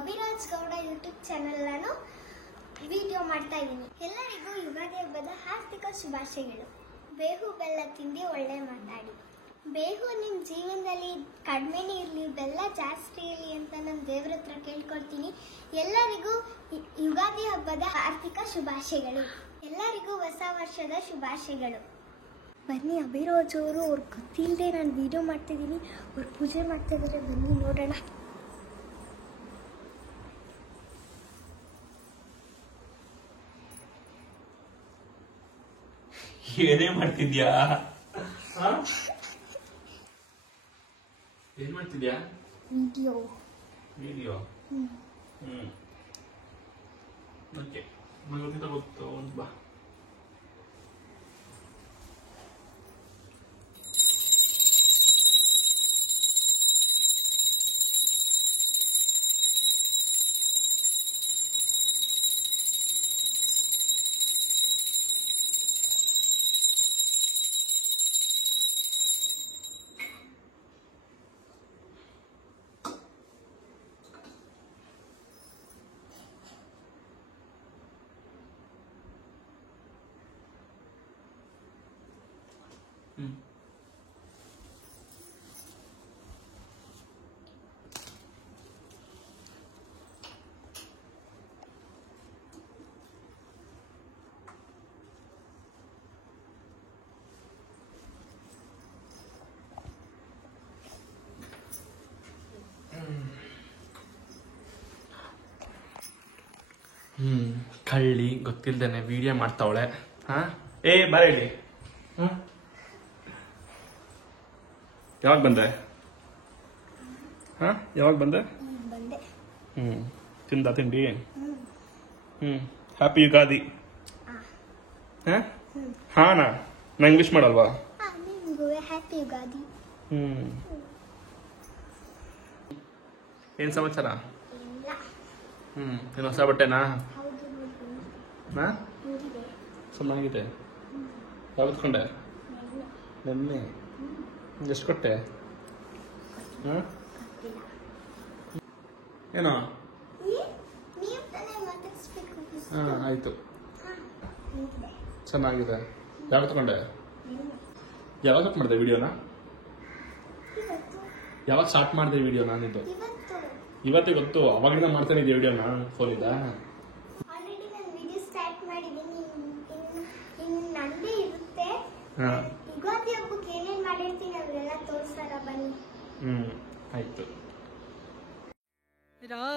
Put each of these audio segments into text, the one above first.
Abhiraj Gowda YouTube channel ನಾನು video ಮಾಡ್ತಾ ಇದ್ದೀನಿ. ಎಲ್ಲರಿಗೂ ಯುಗಾದಿ ಹಬ್ಬದ ಹಾರ್ದಿಕ ಶುಭಾಶಯಗಳು. ಬೇವು ಬೆಲ್ಲ ತಿಂದು ಒಳ್ಳೆ ಮಾತಾಡಿ. ಬೇವು ನಿಮ್ಮ ಜೀವನದಲ್ಲಿ ಕಡಿಮೆನೇ ಇರಲಿ, ಬೆಲ್ಲ ಜಾಸ್ತಿ ಇರಲಿ ಅಂತ ನಮ್ಮ ದೇವ್ರ ಹತ್ರ ಕೇಳ್ಕೊಳ್ತೀನಿ. ಎಲ್ಲರಿಗೂ ಯುಗಾದಿ ಹಬ್ಬದ ಹಾರ್ದಿಕ ಶುಭಾಶಯಗಳು. ಎಲ್ಲರಿಗೂ ಹೊಸ ವರ್ಷದ ಶುಭಾಶಯಗಳು. ಬನ್ನಿ, ಅಭಿರಾಜ್ ಅವರು ಅವ್ರು ಗೊತ್ತಿಲ್ಲದೆ ನಾನು ವಿಡಿಯೋ ಮಾಡ್ತಿದ್ದೀನಿ, ಅವ್ರು ಪೂಜೆ ಮಾಡ್ತಾ ಇದ್ದಾರೆ. ಬನ್ನಿ ನೋಡೋಣ. ಏನೇ ಮಾಡ್ತಿದ್ಯಾ? ಏನ್ ಮಾಡ್ತಿದ್ಯಾ? ವಿಡಿಯೋ. ಓಕೆ, ಗೊತ್ತು ಒಂದು ಬಾ. ಕಳ್ಳಿ ಗೊತ್ತಿಲ್ದೇನೆ ವಿಡಿಯೋ ಮಾಡ್ತಾವಳೆ. ಏ ಬರೇಳಿ. ಯಾವಾಗ ಬಂದೆ? ಯಾವಾಗ ಬಂದೆ? ತಿಂದ ತಿಂಡಿ? ಹ್ಯಾಪಿ ಯುಗಾದಿ. ಹಾನಾ ನಂಗೆ ವಿಶ್ ಮಾಡಲ್ವಾ? ಹ್ಯಾಪಿ ಯುಗಾದಿ. ಏನ್ ಸಮಾಚಾರ? ಏನು ಹೊಸ ಬಟ್ಟೆನಾ? ಚೆನ್ನಾಗಿದೆ. ಯಾವತ್ತು ಕೊಂಡೆ? ನೆನ್ನೆ. ಎಷ್ಟು ಕೊಟ್ಟೆ? ಏನೋ? ಆಯ್ತು, ಚೆನ್ನಾಗಿದೆ. ಯಾವತ್ತು ಕೊಂಡೆ? ಯಾವಾಗ ಮಾಡಿದೆ ವಿಡಿಯೋನ? ಯಾವಾಗ ಸ್ಟಾರ್ಟ್ ಮಾಡಿದೆ ವಿಡಿಯೋ? ನಾನಿದ್ದು ಇವತ್ತೇ ಗೊತ್ತು. ಅವಾಗಿಂದ ಮಾಡ್ತಾನೆ ಇದೆಯಾ ವಿಡಿಯೋನ ಫೋನಿಂದ? ಆಲ್ರೆಡಿ ನಾನು ವಿಡಿಯೋ ಸ್ಟಾರ್ಟ್ ಮಾಡಿದ್ದೀನಿ. ನಂದೇ ಇರುತ್ತೆ. ಯುಗಾದಿ ಹಬ್ಬಕ್ಕೆ ಏನೇನು ಮಾಡಿರ್ತೀನಿ ಅದೆಲ್ಲ ತೋರಿಸ್ತಾರ, ಬನ್ನಿ. ಆಯ್ತು. ರಾಮ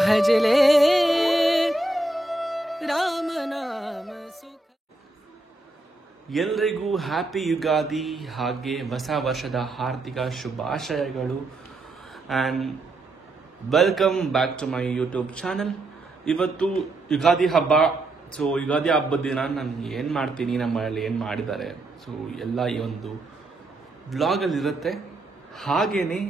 ಭಜಲೆ ರಾಮನಾಮ ಸುಖ. ಎಲ್ರಿಗೂ ಹ್ಯಾಪಿ ಯುಗಾದಿ ಹಾಗೆ ಹೊಸ ವರ್ಷದ ಹಾರ್ದಿಕ ಶುಭಾಶಯಗಳು. And welcome back to my YouTube channel. ಇವತ್ತು ಯುಗಾದಿ ಹಬ್ಬ. ಸೊ ಯುಗಾದಿ ಹಬ್ಬದ ದಿನ ನಾನು ಏನು ಮಾಡ್ತೀನಿ, ನಮ್ಮ ಮನೇಲಿ ಏನು ಮಾಡಿದ್ದಾರೆ, ಸೊ ಎಲ್ಲ ಈ ಒಂದು ವ್ಲಾಗಲ್ಲಿ ಇರುತ್ತೆ. ಹಾಗೆಯೇ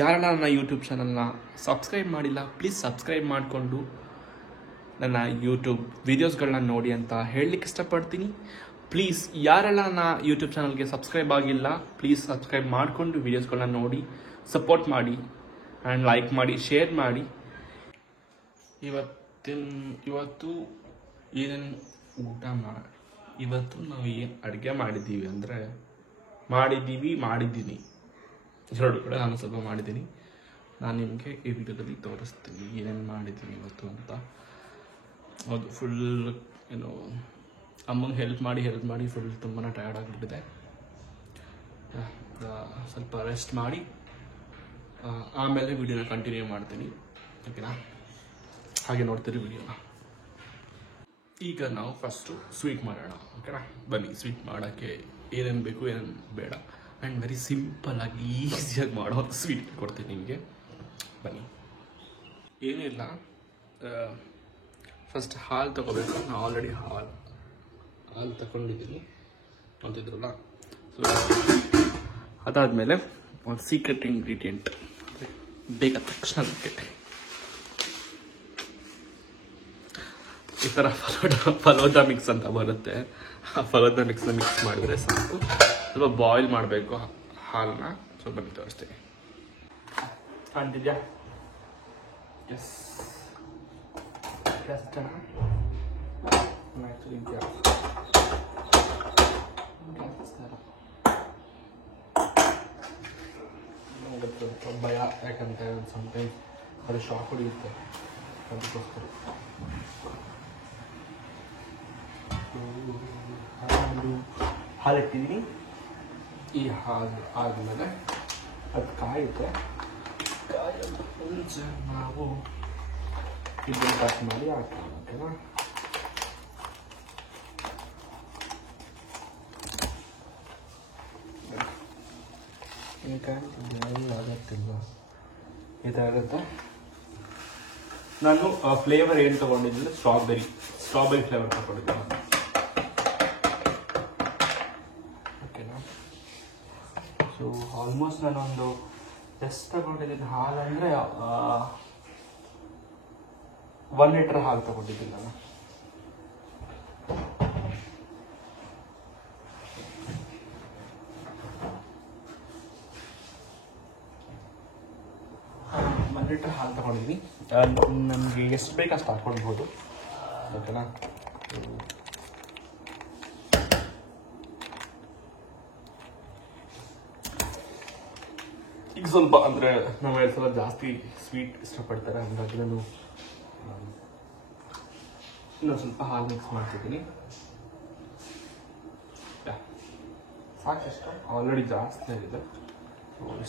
ಯಾರೆಲ್ಲ ನನ್ನ ಯೂಟ್ಯೂಬ್ ಚಾನಲ್ನ ಸಬ್ಸ್ಕ್ರೈಬ್ ಮಾಡಿಲ್ಲ, ಪ್ಲೀಸ್ ಸಬ್ಸ್ಕ್ರೈಬ್ ಮಾಡಿಕೊಂಡು ನನ್ನ ಯೂಟ್ಯೂಬ್ ವೀಡಿಯೋಸ್ಗಳನ್ನ ನೋಡಿ ಅಂತ ಹೇಳಲಿಕ್ಕೆ ಇಷ್ಟಪಡ್ತೀನಿ. ಪ್ಲೀಸ್ ಯಾರೆಲ್ಲ ನನ್ನ ಯೂಟ್ಯೂಬ್ ಚಾನಲ್ಗೆ ಸಬ್ಸ್ಕ್ರೈಬ್ ಆಗಿಲ್ಲ, ಪ್ಲೀಸ್ ಸಬ್ಸ್ಕ್ರೈಬ್ ಮಾಡಿಕೊಂಡು ವೀಡಿಯೋಸ್ಗಳನ್ನ ನೋಡಿ ಸಪೋರ್ಟ್ ಮಾಡಿ ಆ್ಯಂಡ್ ಲೈಕ್ ಮಾಡಿ, ಶೇರ್ ಮಾಡಿ. ಇವತ್ತು ಏನೇನು ಊಟ ಇವತ್ತು ನಾವು ಏನು ಅಡುಗೆ ಮಾಡಿದ್ದೀವಿ ಅಂದರೆ ಮಾಡಿದ್ದೀನಿ ಎರಡು ಕಡೆ ನಾನು ಸ್ವಲ್ಪ ಮಾಡಿದ್ದೀನಿ. ನಾನು ನಿಮಗೆ ಈ ವಿಡಿಯೋದಲ್ಲಿ ತೋರಿಸ್ತೀನಿ ಏನೇನು ಮಾಡಿದ್ದೀನಿ ಇವತ್ತು ಅಂತ. ಹೌದು, ಫುಲ್ ಏನು ಅಮ್ಮಂಗೆ ಹೆಲ್ಪ್ ಮಾಡಿ ಫುಲ್ ತುಂಬಾ ಟಯರ್ಡ್ ಆಗಿಬಿಟ್ಟಿದೆ. ಸ್ವಲ್ಪ ರೆಸ್ಟ್ ಮಾಡಿ ಆಮೇಲೆ ವಿಡಿಯೋನ ಕಂಟಿನ್ಯೂ ಮಾಡ್ತೀನಿ, ಓಕೆನಾ? ಹಾಗೆ ನೋಡ್ತೀರಿ ವಿಡಿಯೋನ. ಈಗ ನಾವು ಫಸ್ಟು ಸ್ವೀಟ್ ಮಾಡೋಣ, ಓಕೆನಾ? ಬನ್ನಿ, ಸ್ವೀಟ್ ಮಾಡೋಕ್ಕೆ ಏನೇನು ಬೇಕು ಏನೇನು ಬೇಡ ಆ್ಯಂಡ್ ವೆರಿ ಸಿಂಪಲ್ಲಾಗಿ ಈಸಿಯಾಗಿ ಮಾಡೋ ಸ್ವೀಟ್ ಕೊಡ್ತೀನಿ ನಿಮಗೆ. ಬನ್ನಿ. ಏನಿಲ್ಲ, ಫಸ್ಟ್ ಹಾಲು ತೊಗೋಬೇಕು. ನಾನು ಆಲ್ರೆಡಿ ಹಾಲು ತಗೊಂಡಿದ್ದೀನಿ ಅಂತಿದ್ರಲ್ಲ. ಸೊ ಅದಾದಮೇಲೆ ಒಂದು ಸೀಕ್ರೆಟ್ ಇಂಗ್ರೀಡಿಯೆಂಟ್ ಬೇಗ ತಕ್ಷಣ ಈ ಥರ ಫಲೋದಾ ಮಿಕ್ಸ್ ಅಂತ ಬರುತ್ತೆ. ಆ ಫಲೋದಾ ಮಿಕ್ಸ್ನ ಮಿಕ್ಸ್ ಮಾಡಿದ್ರೆ ಸಾಕು. ಸ್ವಲ್ಪ ಬಾಯ್ಲ್ ಮಾಡಬೇಕು ಹಾಲನ್ನ. ಸ್ವಲ್ಪ ತೋರಿಸ್ತೀನಿ. ಕಾಣ್ತಿದ್ಯಾ? ಎಸ್, ಗ್ಯಾಸ್ ಆ್ಯಕ್ಚುಲಿ ಸ್ವಲ್ಪ ಭಯ, ಯಾಕಂದರೆ ಸಮ್ಟೈಮ್ಸ್ ಅದು ಶಾಕ್ ಹೊಡೆಯುತ್ತೆ. ಅದಕ್ಕೋಸ್ಕರ ಹಾಲು ಇಟ್ಟಿದ್ದೀನಿ. ಈ ಹಾಲು ಆದಮೇಲೆ ಅದು ಕಾಯುತ್ತೆ. ಕಾಯೋದು ಮುಂಚೆ ನಾವು ಇದನ್ನು ಕಟ್ ಮಾಡಿ ಹಾಕೋಣ. ಓಕೆನಾ? ಆಗುತ್ತಿಲ್ಲ, ಇದಾಗುತ್ತೆ. ನಾನು ಫ್ಲೇವರ್ ಏನು ತೊಗೊಂಡಿದ್ದರೆ ಸ್ಟ್ರಾಬೆರಿ ಫ್ಲೇವರ್ ತಗೊಂಡಿದ್ದೀನಿ. ಓಕೆನಾ? ಸೊ ಆಲ್ಮೋಸ್ಟ್ ನಾನೊಂದು ಎಷ್ಟು ತಗೊಂಡಿದ್ದೀನಿ ಹಾಲು ಅಂದರೆ 1 ಲೀಟರ್ ಹಾಲು ತಗೊಂಡಿದ್ದೀನಿ ನಾನು. ಹಾಲು ತಗೊಂಡಿದ್ದೀನಿ. ನಮಗೆ ಎಷ್ಟು ಬೇಕು ಅಷ್ಟು ಹಾಕ್ಕೊಳ್ಬೋದು. ಓಕೆನಾ? ಈಗ ಸ್ವಲ್ಪ ಅಂದರೆ ನಮ್ಮ ಸ್ವಲ್ಪ ಜಾಸ್ತಿ ಸ್ವೀಟ್ ಇಷ್ಟಪಡ್ತಾರೆ, ಹಾಗಾಗಿ ನಾನು ಇನ್ನೊಂದು ಸ್ವಲ್ಪ ಹಾಲು ಮಿಕ್ಸ್ ಮಾಡ್ತಿದ್ದೀನಿ. ಸಾಕಷ್ಟು, ಆಲ್ರೆಡಿ ಜಾಸ್ತಿ ಆಗಿದೆ.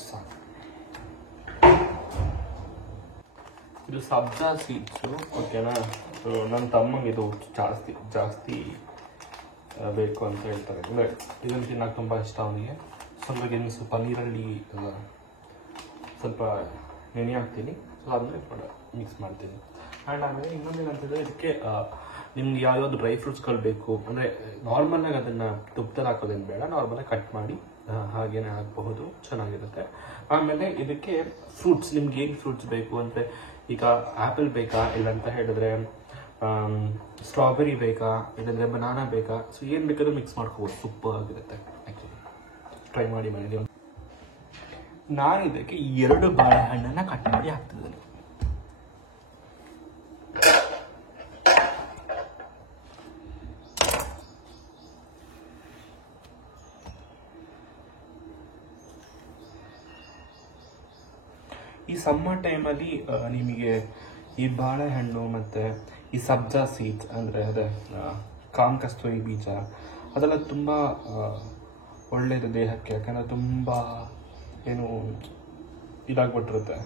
ಸಾಕು. ಇದು ಸಬ್ಜಾ ಸೀಡ್ಸು. ಓಕೆನಾ? ಸೊ ನನ್ನ ತಮ್ಮಂಗೆ ಇದು ಜಾಸ್ತಿ ಬೇಕು ಅಂತ ಹೇಳ್ತಾರೆ. ಅಂದರೆ ಇದನ್ನು ತಿನ್ನೋಕೆ ತುಂಬ ಇಷ್ಟ ಅವನಿಗೆ. ಸ್ವಲ್ಪ ನೀರಲ್ಲಿ ಸ್ವಲ್ಪ ನೆನೆ ಹಾಕ್ತೀನಿ. ಸೊ ಆದಮೇಲೆ ಮಿಕ್ಸ್ ಮಾಡ್ತೀನಿ. ಆ್ಯಂಡ್ ಆಮೇಲೆ ಇನ್ನೊಂದೇನಂತಂದರೆ ಇದಕ್ಕೆ ನಿಮ್ಗೆ ಯಾವ್ಯಾವ್ದು ಡ್ರೈ ಫ್ರೂಟ್ಸ್ಗಳು ಬೇಕು ಅಂದರೆ ನಾರ್ಮಲಾಗಿ ಅದನ್ನು ತುಪ್ಪದಲ್ಲಿ ಹಾಕೋದೇನು ಬೇಡ, ನಾರ್ಮಲಾಗಿ ಕಟ್ ಮಾಡಿ ಹಾಗೇನೆ ಹಾಕಬಹುದು, ಚೆನ್ನಾಗಿರುತ್ತೆ. ಆಮೇಲೆ ಇದಕ್ಕೆ ಫ್ರೂಟ್ಸ್, ನಿಮ್ಗೆ ಏನು ಫ್ರೂಟ್ಸ್ ಬೇಕು ಅಂದರೆ ಈಗ ಆ್ಯಪಲ್ ಬೇಕಾ, ಇಲ್ಲಂತ ಹೇಳಿದ್ರೆ ಸ್ಟ್ರಾಬೆರಿ ಬೇಕಾ, ಇಲ್ಲಂದರೆ ಬನಾನಾ ಬೇಕಾ, ಸೊ ಏನು ಬೇಕಾದ್ರೂ ಮಿಕ್ಸ್ ಮಾಡ್ಕೋಬೋದು. ಸೂಪರ್ ಆಗಿರುತ್ತೆ. ಆ್ಯಕ್ಚುಲಿ ಟ್ರೈ ಮಾಡಿ ಮನೇಲಿ. ನಾನು ಇದಕ್ಕೆ 2 ಬಾಳೆಹಣ್ಣನ್ನು ಕಟ್ ಮಾಡಿ ಹಾಕ್ತಿದ್ದೀನಿ. ಈ ಸಮ್ಮರ್ ಟೈಮಲ್ಲಿ ನಿಮಗೆ ಈ ಬಾಳೆಹಣ್ಣು ಮತ್ತು ಈ ಸಬ್ಜಾ ಸೀಡ್ಸ್ ಅಂದರೆ ಅದೇ ಕಾಮ್ ಕಸ್ತೂರಿ ಬೀಜ ಅದೆಲ್ಲ ತುಂಬ ಒಳ್ಳೆಯದು ದೇಹಕ್ಕೆ. ಯಾಕಂದರೆ ತುಂಬ ಏನು ಇದಾಗ್ಬಿಟ್ಟಿರುತ್ತೆ,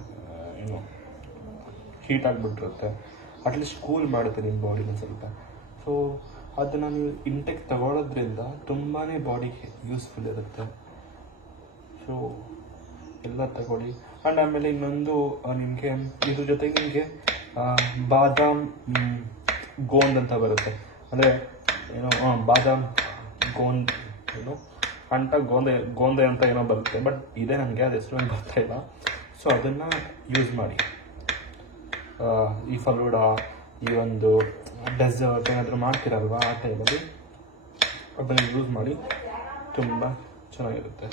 ಏನು ಹೀಟ್ ಆಗಿಬಿಟ್ಟಿರುತ್ತೆ. ಅಟ್ಲೀಸ್ಟ್ ಕೂಲ್ ಮಾಡುತ್ತೆ ನಿಮ್ಮ ಬಾಡಿನ ಸ್ವಲ್ಪ. ಸೊ ಅದನ್ನು ನೀವು ಇಂಟೆಕ್ ತಗೊಳ್ಳೋದ್ರಿಂದ ತುಂಬಾ ಬಾಡಿಗೆ ಯೂಸ್ಫುಲ್ ಇರುತ್ತೆ. ಸೊ ಎಲ್ಲ ತಗೊಳ್ಳಿ. ಆ್ಯಂಡ್ ಆಮೇಲೆ ಇನ್ನೊಂದು ನಿಮಗೆ ಇದ್ರ ಜೊತೆಗೆ ನಿಮಗೆ ಬಾದಾಮ್ ಗೋಂದ್ ಅಂತ ಬರುತ್ತೆ. ಅಂದರೆ ಏನೋ ಬಾದಾಮ್ ಗೋಂದ್ ಏನು ಅಂಟ ಗೋಂದೆ ಅಂತ ಏನೋ ಬರುತ್ತೆ. ಬಟ್ ಇದೇ ನನಗೆ ಅದು ಹೆಸರು ಬರ್ತಾ ಇಲ್ಲ. ಸೊ ಅದನ್ನು ಯೂಸ್ ಮಾಡಿ. ಈ ಫಲೂಡಾ, ಈ ಒಂದು ಡೆಸರ್ಟ್ ಏನಾದರೂ ಮಾಡ್ತೀರಲ್ವ ಆ ಟೈಮಲ್ಲಿ ಅದನ್ನು ಯೂಸ್ ಮಾಡಿ, ತುಂಬ ಚೆನ್ನಾಗಿರುತ್ತೆ.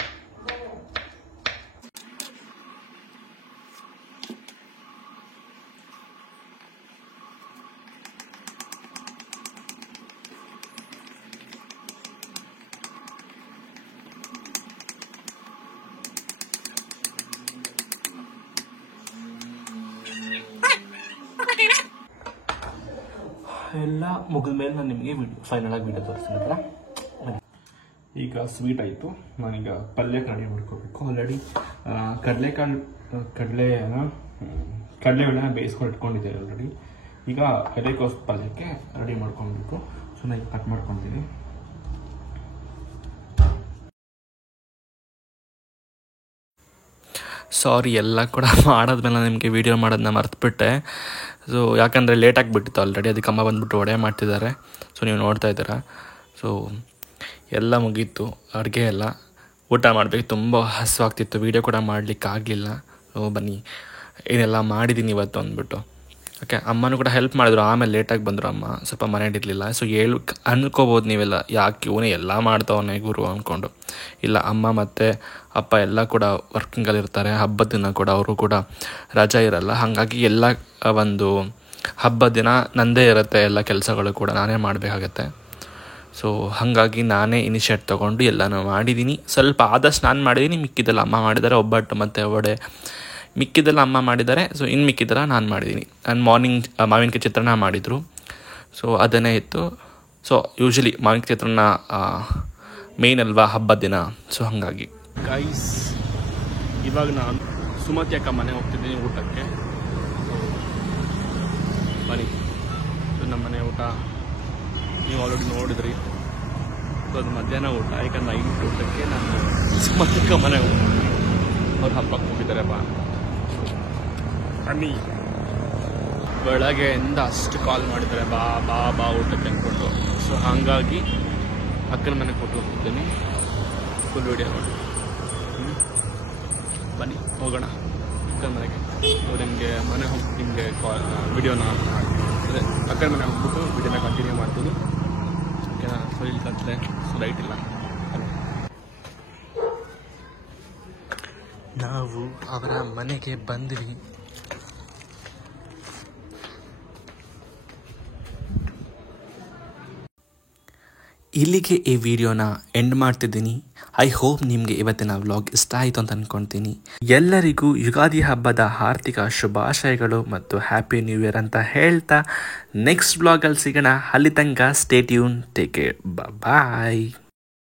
ಎಲ್ಲ ಮುಗಿದ ಮೇಲೆ ನಾನು ನಿಮಗೆ ಫೈನಲಾಗಿ ವೀಡಿಯೋ ತೋರಿಸ್ತೀನಲ್ಲ. ಈಗ ಸ್ವೀಟ್ ಆಯಿತು. ನಾನೀಗ ಪಲ್ಯ ರೆಡಿ ಮಾಡ್ಕೋಬೇಕು. ಆಲ್ರೆಡಿ ಕಡಲೆಬೇಳೆನ ಬೇಯಿಸ್ಕೊಂಡು ಇಟ್ಕೊಂಡಿದ್ದೇನೆ ಆಲ್ರೆಡಿ. ಈಗ ಎಲೆಕೋಸು ಪಲ್ಯಕ್ಕೆ ರೆಡಿ ಮಾಡ್ಕೊಬೇಕು. ಸೊ ನಾನು ಈಗ ಕಟ್ ಮಾಡ್ಕೊತೀನಿ. ಸಾರಿ, ಎಲ್ಲ ಕೂಡ ಮಾಡಾದ್ಮೇಲೆ ನಿಮಗೆ ವೀಡಿಯೋ ಮಾಡೋದನ್ನ ಮರ್ತುಬಿಟ್ಟೆ. ಸೊ ಯಾಕಂದರೆ ಲೇಟ್ ಆಗಿಬಿಟ್ಟಿತ್ತು ಆಲ್ರೆಡಿ. ಅದಕ್ಕೆ ಅಮ್ಮ ಬಂದುಬಿಟ್ಟು ವಡೆ ಮಾಡ್ತಿದ್ದಾರೆ. ಸೊ ನೀವು ನೋಡ್ತಾ ಇದ್ದೀರಾ. ಸೊ ಎಲ್ಲ ಮುಗೀತು, ಅಡುಗೆ ಎಲ್ಲ ಊಟ ಮಾಡಬೇಕು. ತುಂಬ ಹಸುವಾಗ್ತಿತ್ತು, ವೀಡಿಯೋ ಕೂಡ ಮಾಡಲಿಕ್ಕೆ ಆಗಲಿಲ್ಲ. ಸೊ ಬನ್ನಿ ಏನೆಲ್ಲ ಮಾಡಿದ್ದೀನಿ ಇವತ್ತು ಅಂದ್ಬಿಟ್ಟು. ಓಕೆ, ಅಮ್ಮನೂ ಕೂಡ ಹೆಲ್ಪ್ ಮಾಡಿದ್ರು. ಆಮೇಲೆ ಲೇಟಾಗಿ ಬಂದರು ಅಮ್ಮ, ಸ್ವಲ್ಪ ಮನೇಲಿ ಇರಲಿಲ್ಲ. ಸೊ ಅನ್ಕೋಬೋದು ನೀವೆಲ್ಲ, ಯಾಕೆ ಇವನೇ ಎಲ್ಲ ಮಾಡ್ತವನೇ ಗುರು ಅಂದ್ಕೊಂಡು. ಇಲ್ಲ, ಅಮ್ಮ ಮತ್ತು ಅಪ್ಪ ಎಲ್ಲ ಕೂಡ ವರ್ಕಿಂಗಲ್ಲಿ ಇರ್ತಾರೆ. ಹಬ್ಬದ ದಿನ ಕೂಡ ಅವರು ಕೂಡ ರಜಾ ಇರಲ್ಲ. ಹಾಗಾಗಿ ಎಲ್ಲ ಒಂದು ಹಬ್ಬದ ದಿನ ನಂದೇ ಇರುತ್ತೆ, ಎಲ್ಲ ಕೆಲಸಗಳು ಕೂಡ ನಾನೇ ಮಾಡಬೇಕಾಗತ್ತೆ. ಸೊ ಹಾಗಾಗಿ ನಾನೇ ಇನಿಷಿಯೇಟ್ ತೊಗೊಂಡು ಎಲ್ಲನೂ ಮಾಡಿದ್ದೀನಿ. ಸ್ವಲ್ಪ ಆದಷ್ಟು ನಾನು ಮಾಡಿದ್ದೀನಿ, ಮಿಕ್ಕಿದ್ದೆಲ್ಲ ಅಮ್ಮ ಮಾಡಿದ್ದಾರೆ. ಒಬ್ಬಟ್ಟು ಮತ್ತು ವಡೆ ಮಿಕ್ಕಿದ್ದೆಲ್ಲ ಅಮ್ಮ ಮಾಡಿದ್ದಾರೆ. ಸೊ ಇನ್ನು ಮಿಕ್ಕಿದ್ದೆಲ್ಲ ನಾನು ಮಾಡಿದ್ದೀನಿ. ನಾನು ಮಾರ್ನಿಂಗ್ ಮಾವಿನಕಾಯಿ ಚಿತ್ರಾನ್ನ ಮಾಡಿದರು, ಸೊ ಅದನ್ನೇ ಇತ್ತು. ಸೊ ಯೂಶ್ವಲಿ ಮಾವಿನಕಾಯಿ ಚಿತ್ರಾನ್ನ ಮೇಯ್ನ್ ಅಲ್ವಾ ಹಬ್ಬದ ದಿನ. ಸೊ ಹಾಗಾಗಿ ಗೈಸ್, ಇವಾಗ ನಾನು ಸುಮತಿ ಅಕ್ಕ ಮನೆ ಹೋಗ್ತಿದ್ದೀನಿ ಊಟಕ್ಕೆ. ಬನ್ನಿ, ನಮ್ಮ ಮನೆ ಊಟ ನೀವು ಆಲ್ರೆಡಿ ನೋಡಿದ್ರಿ. ಸೊ ಅದು ಮಧ್ಯಾಹ್ನ ಊಟ, ಯಾಕಂದ್ರೆ ನೈಟ್ ಊಟಕ್ಕೆ ನಾನು ಸುಮತಿ ಅಕ್ಕ ಮನೆ ಹೋಗ್ತೀನಿ. ಅವ್ರು ಹಬ್ಬಕ್ಕೆ ಹೋಗಿದ್ದಾರೆ ಬಾ ಅಂತ. ಬನ್ನಿ, ಬೆಳಗ್ಗೆಯಿಂದ ಅಷ್ಟು ಕಾಲ್ ಮಾಡಿದ್ದಾರೆ, ಬಾ ಬಾ ಬಾ ಊಟಕ್ಕೆ ಅಂದ್ಕೊಂಡು. ಸೊ ಹಾಗಾಗಿ ಅಕ್ಕನ ಮನೆಗೆ ಕೊಟ್ಟು ಹೋಗ್ತಿದ್ದೀನಿ. ಫುಲ್ ವೀಡಿಯೋ ನೋಡಿ. ಬನ್ನಿ ಹೋಗೋಣ ಅಕ್ಕನ ಮನೆಗೆ. ನಿಮಗೆ ಮನೆ ಹೋಗಿ ನಿಮಗೆ ವಿಡಿಯೋನ ಅದೇ ಅಕ್ಕನ ಮನೆ ಹೋಗ್ಬಿಟ್ಟು ವಿಡಿಯೋನ ಕಂಟಿನ್ಯೂ ಮಾಡ್ತೀನಿ. ಓಕೆನಾ? ಸೊ ಇಲ್ಲಿ ಕತ್ತಲೆ, ಸೊ ಲೈಟ್ ಇಲ್ಲ. ನಾವು ಅವರ ಮನೆಗೆ ಬಂದ್ವಿ. ಇಲ್ಲಿಗೆ ಈ ವಿಡಿಯೋನ ಎಂಡ್ ಮಾಡ್ತಿದ್ದೀನಿ. ಐ ಹೋಪ್ ನಿಮಗೆ ಇವತ್ತಿನ ವ್ಲಾಗ್ ಇಷ್ಟ ಆಯಿತು ಅಂತ ಅಂದ್ಕೊಳ್ತೀನಿ. ಎಲ್ಲರಿಗೂ ಯುಗಾದಿ ಹಬ್ಬದ ಹಾರ್ದಿಕ ಶುಭಾಶಯಗಳು ಮತ್ತು ಹ್ಯಾಪಿ ನ್ಯೂ ಇಯರ್ ಅಂತ ಹೇಳ್ತಾ ನೆಕ್ಸ್ಟ್ ವ್ಲಾಗಲ್ಲಿ ಸಿಗೋಣ. ಅಲ್ಲಿ ತನಕ ಸ್ಟೇ ಟ್ಯೂನ್, ಟೇಕ್ ಕೇರ್, ಬಾಯ್.